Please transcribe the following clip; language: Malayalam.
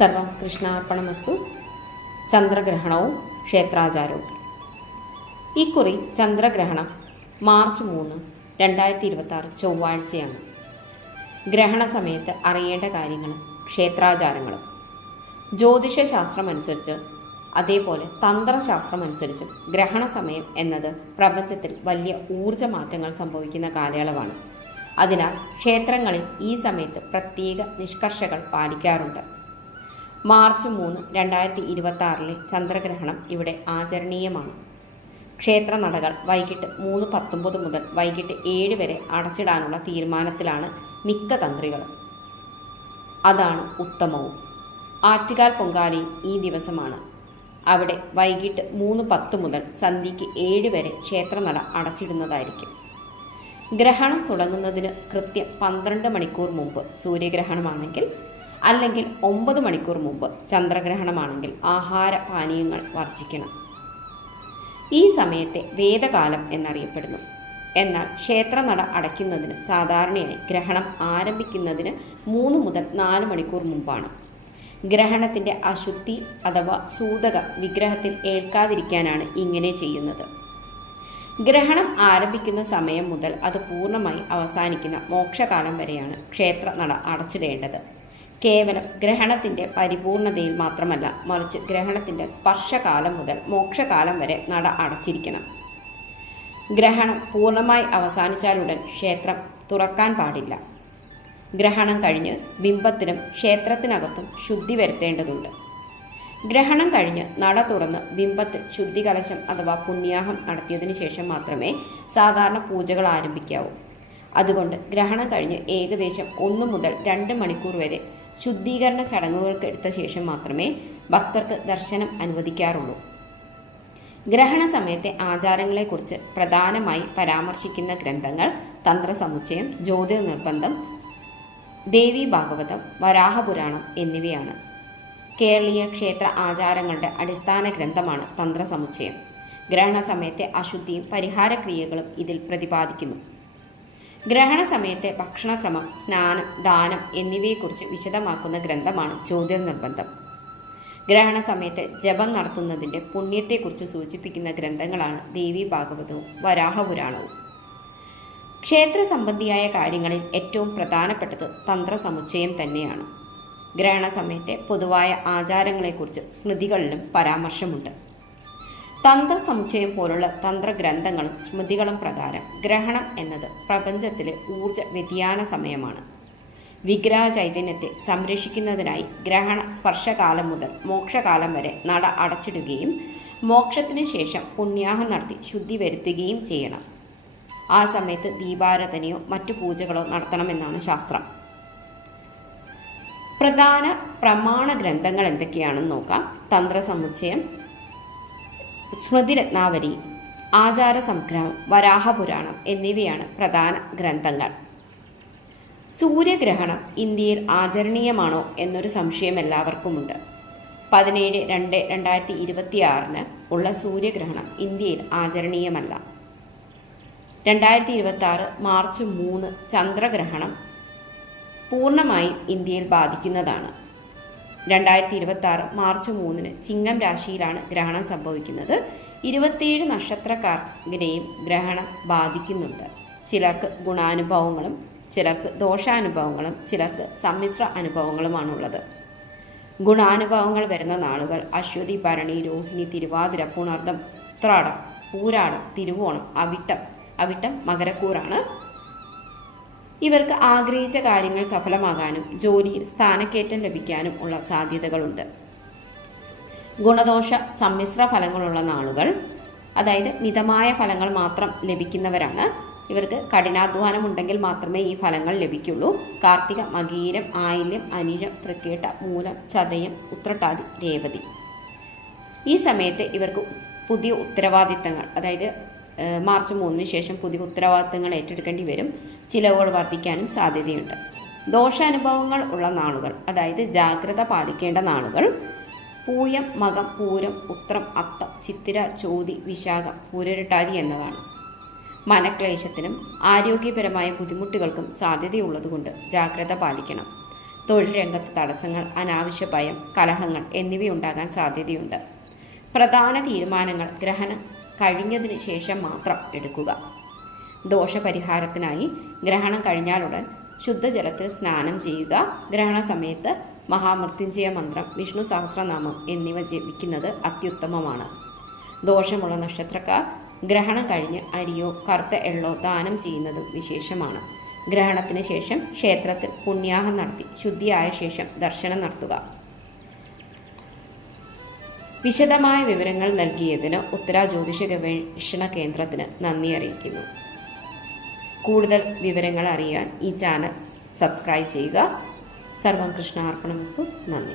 സർവം കൃഷ്ണാർപ്പണമസ്തു. ചന്ദ്രഗ്രഹണവും ക്ഷേത്രാചാരവും. ഇക്കുറി ചന്ദ്രഗ്രഹണം മാർച്ച് 3, 2026 ചൊവ്വാഴ്ചയാണ്. ഗ്രഹണ സമയത്ത് അറിയേണ്ട കാര്യങ്ങളും ക്ഷേത്രാചാരങ്ങളും ജ്യോതിഷശാസ്ത്രമനുസരിച്ച് അതേപോലെ തന്ത്രശാസ്ത്രമനുസരിച്ചും ഗ്രഹണ സമയം എന്നത് പ്രപഞ്ചത്തിൽ വലിയ ഊർജ മാറ്റങ്ങൾ സംഭവിക്കുന്ന കാലയളവാണ്. അതിനാൽ ക്ഷേത്രങ്ങളിൽ ഈ സമയത്ത് പ്രത്യേക നിഷ്കർഷകൾ പാലിക്കാറുണ്ട്. മാർച്ച് 3, 2026 ചന്ദ്രഗ്രഹണം ഇവിടെ ആചരണീയമാണ്. ക്ഷേത്ര നടകൾ വൈകിട്ട് 3:19 മുതൽ വൈകിട്ട് 7 വരെ അടച്ചിടാനുള്ള തീരുമാനത്തിലാണ് മിക്ക തന്ത്രികളും. അതാണ് ഉത്തമവും. ആറ്റുകാൽ പൊങ്കാലയും ഈ ദിവസമാണ്. അവിടെ വൈകിട്ട് 3:10 മുതൽ സന്ധ്യയ്ക്ക് 7 വരെ ക്ഷേത്രനട അടച്ചിടുന്നതായിരിക്കും. ഗ്രഹണം തുടങ്ങുന്നതിന് കൃത്യം 12 മണിക്കൂർ മുമ്പ് സൂര്യഗ്രഹണമാണെങ്കിൽ, അല്ലെങ്കിൽ 9 മണിക്കൂർ മുമ്പ് ചന്ദ്രഗ്രഹണമാണെങ്കിൽ ആഹാര പാനീയങ്ങൾ വർജിക്കണം. ഈ സമയത്തെ വേദകാലം എന്നറിയപ്പെടുന്നു. എന്നാൽ ക്ഷേത്രനട അടയ്ക്കുന്നതിന് സാധാരണയായി ഗ്രഹണം ആരംഭിക്കുന്നതിന് 3 മുതൽ 4 മണിക്കൂർ മുമ്പാണ്. ഗ്രഹണത്തിൻ്റെ അശുദ്ധി അഥവാ സൂതക വിഗ്രഹത്തിൽ ഏൽക്കാതിരിക്കാനാണ് ഇങ്ങനെ ചെയ്യുന്നത്. ഗ്രഹണം ആരംഭിക്കുന്ന സമയം മുതൽ അത് പൂർണ്ണമായി അവസാനിക്കുന്ന മോക്ഷകാലം വരെയാണ് ക്ഷേത്രനട അടച്ചിടേണ്ടത്. കേവലം ഗ്രഹണത്തിൻ്റെ പരിപൂർണതയിൽ മാത്രമല്ല, മറിച്ച് ഗ്രഹണത്തിൻ്റെ സ്പർശകാലം മുതൽ മോക്ഷകാലം വരെ നട അടച്ചിരിക്കണം. ഗ്രഹണം പൂർണ്ണമായി അവസാനിച്ചാലുടൻ ക്ഷേത്രം തുറക്കാൻ പാടില്ല. ഗ്രഹണം കഴിഞ്ഞ് ബിംബത്തിനും ക്ഷേത്രത്തിനകത്തും ശുദ്ധി വരുത്തേണ്ടതുണ്ട്. ഗ്രഹണം കഴിഞ്ഞ് നട തുറന്ന് ബിംബത്തിൽ ശുദ്ധികലശം അഥവാ പുണ്യാഹം നടത്തിയതിനു ശേഷം മാത്രമേ സാധാരണ പൂജകൾ ആരംഭിക്കാവൂ. അതുകൊണ്ട് ഗ്രഹണം കഴിഞ്ഞ് ഏകദേശം 1 മുതൽ 2 മണിക്കൂർ വരെ ശുദ്ധീകരണ ചടങ്ങുകൾക്ക് എടുത്ത ശേഷം മാത്രമേ ഭക്തർക്ക് ദർശനം അനുവദിക്കാറുള്ളൂ. ഗ്രഹണ സമയത്തെ ആചാരങ്ങളെക്കുറിച്ച് പ്രധാനമായി പരാമർശിക്കുന്ന ഗ്രന്ഥങ്ങൾ തന്ത്രസമുച്ചയം, ജ്യോതിർനിർബന്ധം, ദേവി ഭാഗവതം, വരാഹപുരാണം എന്നിവയാണ്. കേരളീയ ക്ഷേത്ര ആചാരങ്ങളുടെ അടിസ്ഥാന ഗ്രന്ഥമാണ് തന്ത്രസമുച്ചയം. ഗ്രഹണ സമയത്തെ അശുദ്ധിയും പരിഹാരക്രിയകളും ഇതിൽ പ്രതിപാദിക്കുന്നു. ഗ്രഹണ സമയത്തെ ഭക്ഷണക്രമം, സ്നാനം, ദാനം എന്നിവയെക്കുറിച്ച് വിശദമാക്കുന്ന ഗ്രന്ഥമാണ് ജ്യോതിർനിർബന്ധം. ഗ്രഹണ സമയത്ത് ജപം നടത്തുന്നതിൻ്റെ പുണ്യത്തെക്കുറിച്ച് സൂചിപ്പിക്കുന്ന ഗ്രന്ഥങ്ങളാണ് ദേവി ഭാഗവതവും വരാഹപുരാണവും. ക്ഷേത്ര സംബന്ധിയായ കാര്യങ്ങളിൽ ഏറ്റവും പ്രധാനപ്പെട്ടത് തന്ത്രസമുച്ചയം തന്നെയാണ്. ഗ്രഹണ സമയത്തെ പൊതുവായ ആചാരങ്ങളെക്കുറിച്ച് സ്മൃതികളിലും പരാമർശമുണ്ട്. തന്ത്രസമുച്ചയം പോലുള്ള തന്ത്രഗ്രന്ഥങ്ങളും സ്മൃതികളും പ്രകാരം ഗ്രഹണം എന്നത് പ്രപഞ്ചത്തിലെ ഊർജ വ്യതിയാന സമയമാണ്. വിഗ്രഹ ചൈതന്യത്തെ സംരക്ഷിക്കുന്നതിനായി ഗ്രഹണ സ്പർശകാലം മുതൽ മോക്ഷകാലം വരെ നട അടച്ചിടുകയും മോക്ഷത്തിന് ശേഷം പുണ്യാഹം നടത്തി ശുദ്ധി വരുത്തുകയും ചെയ്യണം. ആ സമയത്ത് ദീപാരാധനയോ മറ്റു പൂജകളോ നടത്തണമെന്നാണ് ശാസ്ത്രം. പ്രധാന പ്രമാണ ഗ്രന്ഥങ്ങൾ എന്തൊക്കെയാണെന്ന് നോക്കാം. തന്ത്രസമുച്ചയം, സ്മൃതിരത്നാവലി, ആചാരസംഗ്രഹം, വരാഹപുരാണം എന്നിവയാണ് പ്രധാന ഗ്രന്ഥങ്ങൾ. സൂര്യഗ്രഹണം ഇന്ത്യയിൽ ആചരണീയമാണോ എന്നൊരു സംശയം എല്ലാവർക്കുമുണ്ട്. 17/2/2026 ഉള്ള സൂര്യഗ്രഹണം ഇന്ത്യയിൽ ആചരണീയമല്ല. 2026 മാർച്ച് 3 ചന്ദ്രഗ്രഹണം പൂർണ്ണമായും ഇന്ത്യയിൽ ബാധിക്കുന്നതാണ്. 2026 മാർച്ച് 3 ചിങ്ങം രാശിയിലാണ് ഗ്രഹണം സംഭവിക്കുന്നത്. 27 നക്ഷത്രക്കാരെയും ഗ്രഹണം ബാധിക്കുന്നുണ്ട്. ചിലർക്ക് ഗുണാനുഭവങ്ങളും ചിലർക്ക് ദോഷാനുഭവങ്ങളും ചിലർക്ക് സമ്മിശ്ര അനുഭവങ്ങളുമാണുള്ളത്. ഗുണാനുഭവങ്ങൾ വരുന്ന നാളുകൾ അശ്വതി, ഭരണി, രോഹിണി, തിരുവാതിര, പുണർദം, ഉത്രാടം, പൂരാടം, തിരുവോണം, അവിട്ടം, മകരക്കൂറാണ്. ഇവർക്ക് ആഗ്രഹിച്ച കാര്യങ്ങൾ സഫലമാകാനും ജോലിയിൽ സ്ഥാനക്കയറ്റം ലഭിക്കാനും ഉള്ള സാധ്യതകളുണ്ട്. ഗുണദോഷ സമ്മിശ്ര ഫലങ്ങളുള്ള നാളുകൾ, അതായത് മിതമായ ഫലങ്ങൾ മാത്രം ലഭിക്കുന്നവരാണ്. ഇവർക്ക് കഠിനാധ്വാനം ഉണ്ടെങ്കിൽ മാത്രമേ ഈ ഫലങ്ങൾ ലഭിക്കുള്ളൂ. കാർത്തിക, മകീരം, ആയില്യം, അനിഴം, തൃക്കേട്ട, മൂലം, ചതയം, ഉത്രട്ടാതി, രേവതി. ഈ സമയത്ത് ഇവർക്ക് പുതിയ ഉത്തരവാദിത്തങ്ങൾ, അതായത് മാർച്ച് 3 ശേഷം പുതിയ ഉത്തരവാദിത്തങ്ങൾ ഏറ്റെടുക്കേണ്ടി വരും. ചിലവുകൾ വർദ്ധിക്കാനും സാധ്യതയുണ്ട്. ദോഷാനുഭവങ്ങൾ ഉള്ള നാളുകൾ, അതായത് ജാഗ്രത പാലിക്കേണ്ട നാളുകൾ പൂയം, മകം, പൂരം, ഉത്രം, അത്തം, ചിത്തിര, ചോതി, വിശാഖം, പൂരരുട്ടാതി എന്നതാണ്. മനക്ലേശത്തിനും ആരോഗ്യപരമായ ബുദ്ധിമുട്ടുകൾക്കും സാധ്യതയുള്ളതുകൊണ്ട് ജാഗ്രത പാലിക്കണം. തൊഴിൽ രംഗത്ത് തടസ്സങ്ങൾ, അനാവശ്യ ഭയം, കലഹങ്ങൾ എന്നിവയുണ്ടാകാൻ സാധ്യതയുണ്ട്. പ്രധാന തീരുമാനങ്ങൾ ഗ്രഹണം കഴിഞ്ഞതിന് ശേഷം മാത്രം എടുക്കുക. ദോഷപരിഹാരത്തിനായി ഗ്രഹണം കഴിഞ്ഞാലുടൻ ശുദ്ധജലത്തിൽ സ്നാനം ചെയ്യുക. ഗ്രഹണ സമയത്ത് മഹാമൃത്യുഞ്ജയ മന്ത്രം, വിഷ്ണു സഹസ്രനാമം എന്നിവ ജപിക്കുന്നത് അത്യുത്തമമാണ്. ദോഷമുള്ള നക്ഷത്രക്കാർ ഗ്രഹണം കഴിഞ്ഞ് അരിയോ കറുത്ത എള്ളോ ദാനം ചെയ്യുന്നത് വിശേഷമാണ്. ഗ്രഹണത്തിന് ശേഷം ക്ഷേത്രത്തിൽ പുണ്യാഹം നടത്തി ശുദ്ധിയായ ശേഷം ദർശനം നടത്തുക. വിശദമായ വിവരങ്ങൾ നൽകിയതിന് ഉത്തര ജ്യോതിഷ ഗവേഷണ കേന്ദ്രത്തിന് നന്ദി അറിയിക്കുന്നു. കൂടുതൽ വിവരങ്ങൾ അറിയാൻ ഈ ചാനൽ സബ്സ്ക്രൈബ് ചെയ്യുക. സർവം കൃഷ്ണാർപ്പണമസ്തു. നന്ദി.